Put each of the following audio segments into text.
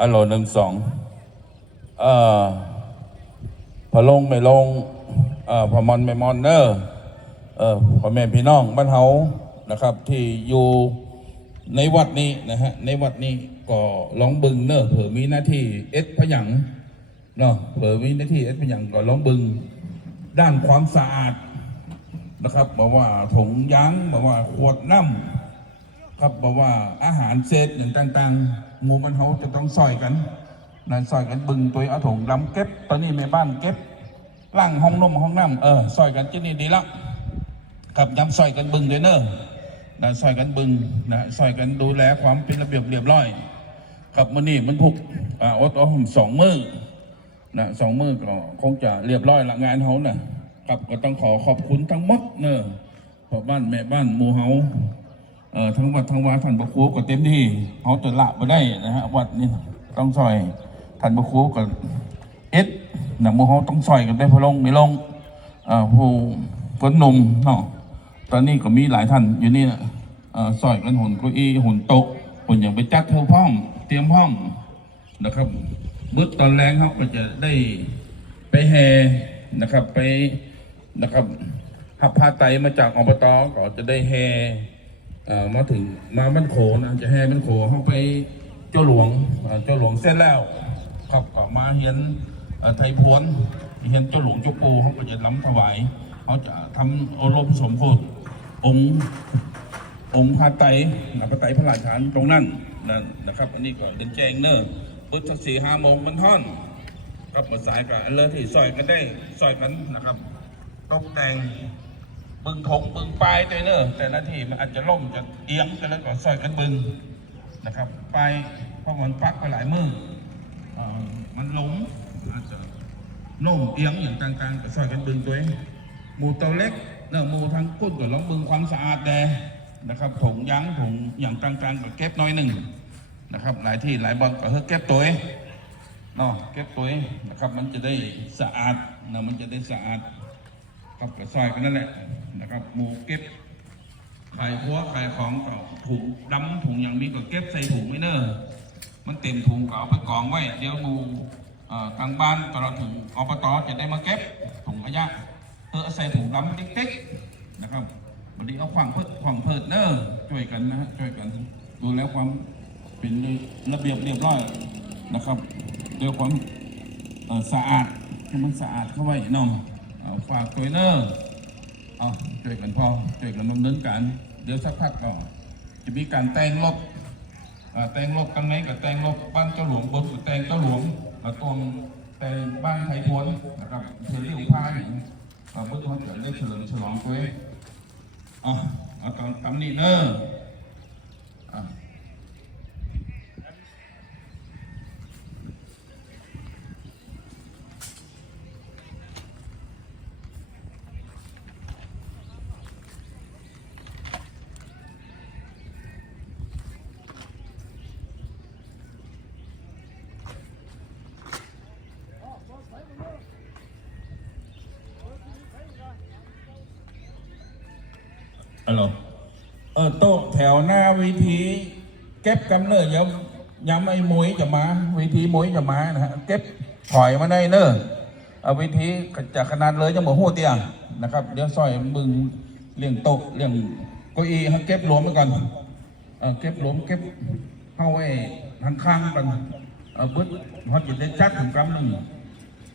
อัลโหลหนึ่งสองเอ่อพอลงไม่ลงเอ่อพอมอนไม่มอนเนอร์เอ่อพ่อแม่พี่น้องบ้านเฮานะครับ ที่อยู่ในวัดนี้นะฮะในวัดนี้ก็ลองบึงเนอร์เผื่อมีหน้าที่เอสพยังเนาะเผื่อมีหน้าที่เอสพยังก็ลองบึงด้านความสะอาดนะครับบอกว่าถุงยั้งบอกว่าขวดน้ำครับบอกว่าอาหารเศษอย่างต่าง ๆ หมู่มันเขาจะต้องซอยกันนั่นซอยกันบึงตัวเอาถุงดำเก็บ ตอนนี้แม่บ้านเก็บล่างห้องนมห้องน้ำเออซอยกันที่นี่ดีละครับย้ำซอยกันบึงเด้อเนอะนะซอยกันบึงนะซอยกันดูแลความเป็นระเบียบเรียบร้อยครับมื้อนี้มันถูกอ่าอดอมสองมือนะสองมือก็คงจะเรียบร้อยละงานเขาน่ะครับก็ต้องขอขอบคุณทั้งหมดเนอะพ่อบ้านแม่บ้านหมู่เฮา เอ่อทั้งวัดทั้งวาท่านพระครูก็เต็มที่เขาตัวละมาได้นะฮะวัดนี่ต้องซอยท่านพระครูก็เอ็ดนะหมูเขาต้องซอยกันได้พอลงไม่ลงเอ่อผู้คนหนุ่มเนาะตอนนี้ก็มีหลายท่านอยู่นี่นะเอ่อซอยกันหุ่นเก้าอี้หุ่นโต๊ะหุ่นอย่างไปจัดเทอพร้อมเตรียมพ้อมนะครับบึดตอนแรงเขาก็จะได้ไปแห่นะครับไปนะครับหับผ้าไตมาจากอบตก็จะได้แห่ มาถึงมาบ้านโขนะจะให้บ้านโขเข้าไปเจ้าหลวงเจ้าหลวงเส้นแล้วครับก็มาเห็นไทยพวนเห็นเจ้าหลวงเจ้าปูเขาก็จะล้ำถวายเขาจะทำโอรมสมโพธิองค์องค์พระไตรนะพระไตรพระราชานตรงนั้นนั่นนะครับ อันนี้ก็เดินแจ้งเนอะปึ๊บสักสี่ห้าโมงมันท่อนครับมาสายกับอันเลอที่ซอยกันได้ซอยกันนะครับตกแต่ง บึงทงบึงปลายด้วยเนอะแต่ละที่มันอาจจะล่มจะเอียงกันแล้วก็ซอยกันบึงนะครับไปเพราะมันปักไปหลายมืออมันหลงอาจจะโน่มเอียงอย่างต่างๆก็ซอยกันบึงตัวเองหมูเตาเล็กเนอะหมูทั้งกุ้นก็ลองบึงความสะอาดแดนะครับถงยั้งถงอย่างต่างๆก็เก็บน้อยหนึ่งนะครับ หลายที่หลายบอลก็เฮ้เก็บตัวเองเนาะเก็บตัวเองนะครับมันจะได้สะอาดนะมันจะได้สะอาด กับกระซอยกันนั่นแหละนะครับหมูเก็บไข่หัวไข่ของก็ถุงดำถุงอย่างนี้ก็เก็บใส่ถุงไว้เนอมันเต็มถุงก็เอาไปกองไว้ เดี๋ยวหมูกลางบ้านตลอดถึงอบตจะได้มาเก็บถุงขยะเออใส่ถุงดำเล็กๆนะครับวันนี้เอาขวางเพิดขวางเพิดเนอช่วยกันนะฮะช่วยกัน ดูแลความเป็นระเบียบเรียบร้อยนะครับด้วยความสะอาดให้มันสะอาดเข้าไว้น้อง เอาฝากตัวเนอร์เอาช่วยกันพอช่วยกันดำเนินการเดี๋ยวสักพักก็จะมีการแต่งรถอ่าแต่งรถกันไหนกับแต่งรถบ้านเจ้าหลวงบนกับแต่งเจ้าหลวงตรงแต่งบ้านไทยทวนนะครับเพื่อเรียกพายอ่าเพื่อเขาจะได้เฉลิมฉลองตัวเองอะเอาตามตามนี้เนอะ ฮัลโหลเออโต๊ะแถวหน้าเวิธีเก็บกำเนิดย้ำย้ำไอ้มวยจะมาเวิธีมวยจะมานะฮะเก็บถอยมาได้เนอะเอาเวิธีจากขนาดเลยจะหมดหัวเตียงนะครับเดี๋ยวซอยมึงเลี้ยงโต๊ะเลี้ยงเก้าอี้เก็บรวมไปก่อนเออเก็บรวมเก็บเข้าไว้ข้างข้างๆกันเออบึ้ดเขาจะได้จัดถึงกำหนึ่ง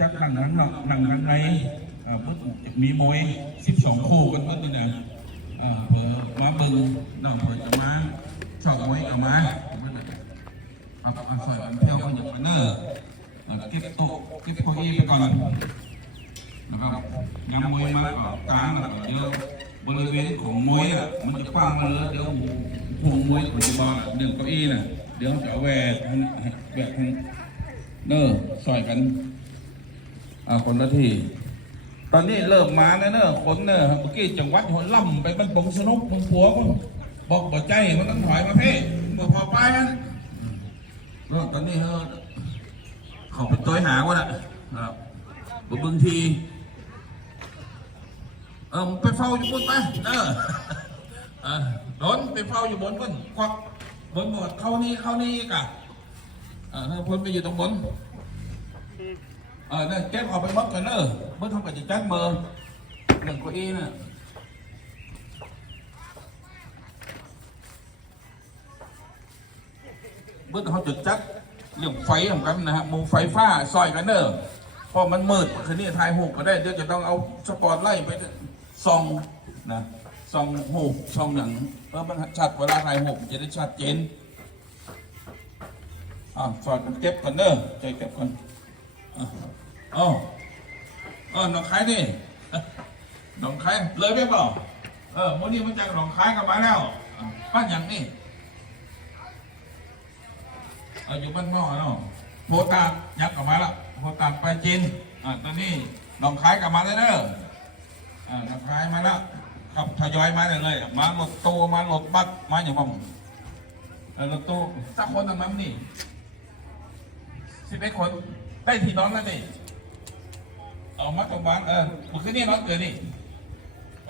จัดหนังนังนอกหนังนังในอ่าเพิ่งมีมวยสิบสองคู่กันเพิ่งนี่นะ อ่าเผื่อมาบิ่งน้องเผื่อจะมาชอบมวยเอามาครับเอาสอยอันเที่ยวก็อย่างเนอร์อ่าเก็บโต๊ะเก็บเก้าอี้ไปก่อนนะครับงานมวยมาก็กลางแล้วก็เดี๋ยวบริเวณของมวยอะมันจะกว้างมาเลยเดี๋ยวพวงมวยปัจจุบันเรื่องเก้าอี้น่ะเดี๋ยวจะเอาแหวกแหวกเนอร์ซอยกันอ่าคนละที่ อนนี้เริ่มมาแล้วเนอะคนเนอะเมื่อกี้จังหวัดหัวล่ำไปมันปงสนุกมึงผัวก็บอกบ่ใจมันต้องถอยมาเพ่บ่พอไปนั่นแล้วตอนนี้เออเขาไปตัวหาวะน่ะครับบบางทีเออไปเฝ้าอยู่บนไปเออเออโดนไปเฝ้าอยู่บนบนควักบนหมดเข้านี่เข้านี่กะเออ่าถ้าพ้นไปอยู่ตรงบน เออเนี่ยแก้มออกไปมดกันเนอะเมื่อทำกับจะจัดเบอร์หนึ่งเก้าอีน่ะเมื่อเขาจุดจัดเรื่องไฟของกันนะฮะหมูไฟฟ้าซอยกันเนอะเพราะมันมืดคืนนี้ถ่ายหูก็ได้เดี๋ยวจะต้องเอาสปอตไลท์ไปส่องนะส่องหูส่องหนังเพื่อมันชัดเวลาถ่ายหูจะได้ชัดเจนอ่าฝากเก็บก่อนเด้อใจเก็บก่อ นอ่าอ๋ออ๋อหนองคายนี่หนองคายเลยไปเปล่าเออวันนี้มาจากหนองคายกลับมาแล้วอะบ้านอย่างนี่เอออยู่บ้านหม้อเนาะโพตามยักกลับมาแล้วโพตามไปจีนอ่าตอนนี้หนองคายกลับมาแล้วเด้ออ่าหนองคายมาแล้วขับทยอยมาเลยเลยมารถตู้มารถบัสมาอย่างบ้างเออรถตู้สักคนทางนั้นนี่สิบเอ็ดคน ได้ที่นอนแล้วนี่เอามาตรงบ้านเออมันคือนี่นอนเกิดนี่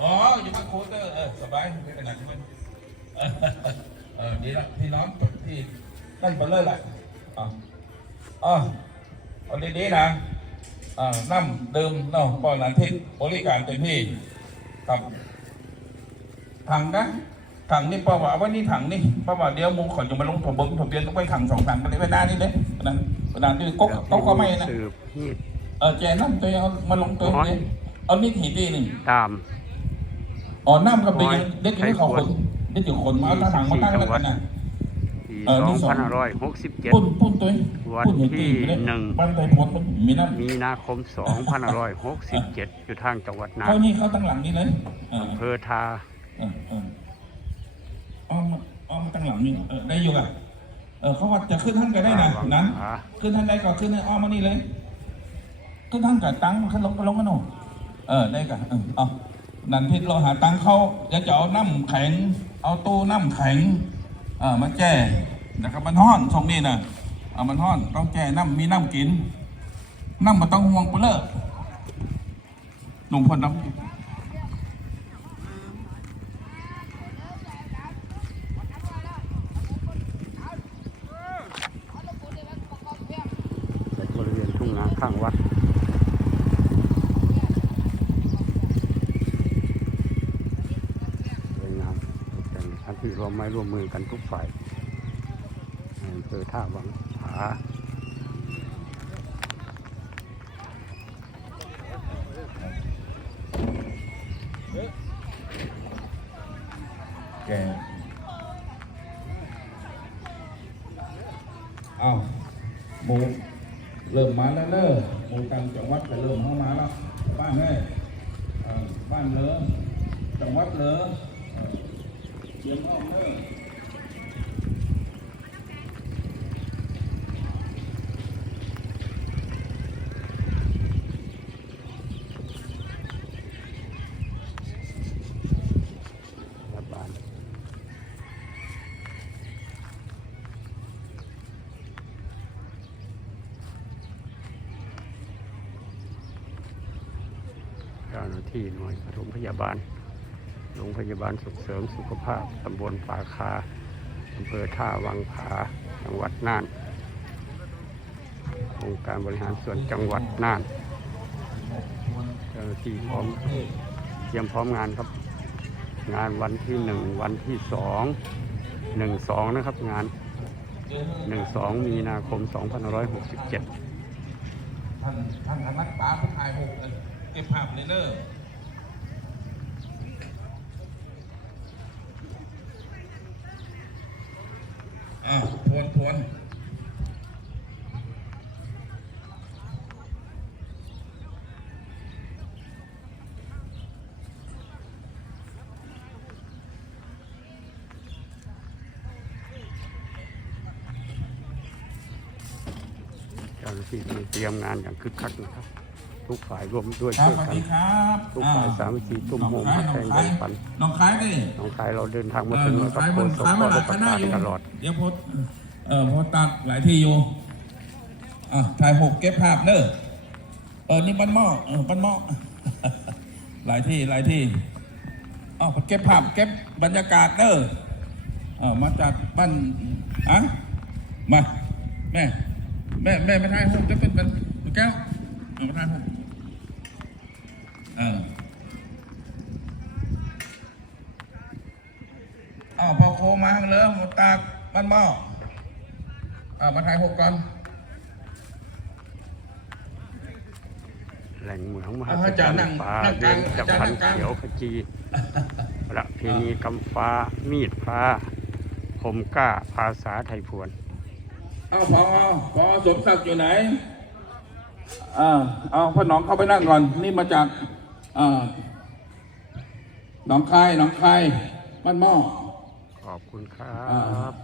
อ๋ออยู่บ้านโคเตอร์เออสบายไม่เป็นไรใช่ไหมเออดีละที่น้อนที่นั่นไปเลยแหละอ๋ออ๋อเอาดีๆนะอ่าน้ำดื่มเนาะป้อนนันทิศบริการเต็มที่ครับถังนะถังนี่ป้าว่าว่านี่ถังนี่ป้าว่าเดี๋ยวมูขอนจะมาลงถมบงถมเบียนต้องไปถังสองถังกันเลยไปหน้านี่เลย นั่นไปหน้าที่ก๊กก๊กก็ไม่นะสืบมีดเออแจน้ำตัวเอามาลงตัวนี้เอานี่ถีตีหนึ่งตาม อ๋อน้ำกับเด็กโอ้ยเด็กอยู่เขาคนเด็กอยู่คนมาเอาถังมาตั้งแล้วกันนะปีเออนี่สอง2567ปุ้นปุ้นตัววันปุ้นอย่างที่ตีเลยหนึ่งบ้านไทยพดมันมีน้ำมีนาคม 2567 อยู่ทางจังหวัดน่าเข้านนี่เข้าตั้งหลังนี่เลยเอออำเภอทาเออเอออ้อมอ้อมตั้งหลังนี่เออได้อยู่อะ เออเขาว่าจะขึ้นท่านก็ได้นะวังนั้นผาขึ้นท่านได้ก็ขึ้นอ้อมมานี่เลย ขึ้นท่านกับตังค์ขึ้นลงก็ลงกันหนูเออได้กันเออเอานันทิศเราหาตังค์เขาจะจะเอาน้ำแข็ง เอาตู้น้ำแข็งเออมาแจ้นะครับมันห้อนทรงนี้นะเอามันห้อนต้องแจ้น้ำมีน้ำกินน้ำมันต้องห่วงไปเลยหนุ่มพลน้ำ บริเวณทุ่งนาข้างวัดสวยงามเป็นทั้งที่ร่ วมไม้ร่วมมือกันทุกฝ่ายอำเภอท่าวังผาแกเอาหมูเริ่มมาแล้วเนอะหมูต่างจังหวัดก็เริ่มเข้ามาแล้ว บ้านเอ่บ้านเลอจังหวัดเลอเอ่อเชียงอ้อมเนอ เจ้าหน้าที่หน่วยปฐมพยาบาล โรงพยาบาลส่งเสริมสุขภาพตำบลป่าคาอำเภอท่าวังผาจังหวัดน่านองค์การบริหารส่วนจังหวัดน่านเจ้าหน้าที่พร้อมเตรียมพร้อมงานครับ งานวันที่หนึ่งวันที่สองหนึ่งสองนะครับงานหนึ่งสองมีนาคมสองพันร้อยหกสิบเจ็ดท่านท่านธนักตาผู้ถ่ายหกเลยเก็บภาพเลยเนอะ อะทวนทวนเจ้าหน้าที่เตรียมงานอย่างคึกคักนะครับ ทุกฝ่ายร่วมด้วยครับช่วยสวัสกัน ดีครับทุกฝ่ายสามัคคีตุ้มโฮมน้มาองแทงคายแบ่งปันน้องคายดิน้องคายเราเดินทางเอมาอถึงน้องแล้วก็คายโพมัสนต์คายขมาอหลายประคณะกาศอยู่ตลอด เดี๋ยวโพสต์เออโพสต์ตัดหลายที่อยู่อะถ่ายหกเก็บภาพเนอะเออนี่บ้านหม้อเออบ้านหม้อ หลายที่หลายที่อ๋อเก็บภาพเก็บบรรยากาศเนอะเออมาจากบ้านอะมาแม่แม่แม่ไม่ทายผมจะเป็นเป็นลูกแก้วแม่ไม่ทายผม เอออ้าวพอโคมาเลยหมดตากบ้านหม้ออ่ามาทายหกก่อนแหล่งเมืองมหัอ่าศอาจจารรย์รนั่งย์ป่านั่งกเดิลางนจะอาจารย์พันนั่งกลางเขียวขจีประเพณีกำฟ้า มีดฟ้าผมกล้าภาษาไทยพวนเอาพอพอสมศักดิ์อยู่ไหนอ่าเอาพ่อหนองเข้าไปนั่งก่อน นี่มาจากอ่า หนองคายหนองคายบ้านหม้อขอบคุณครัอ่าบ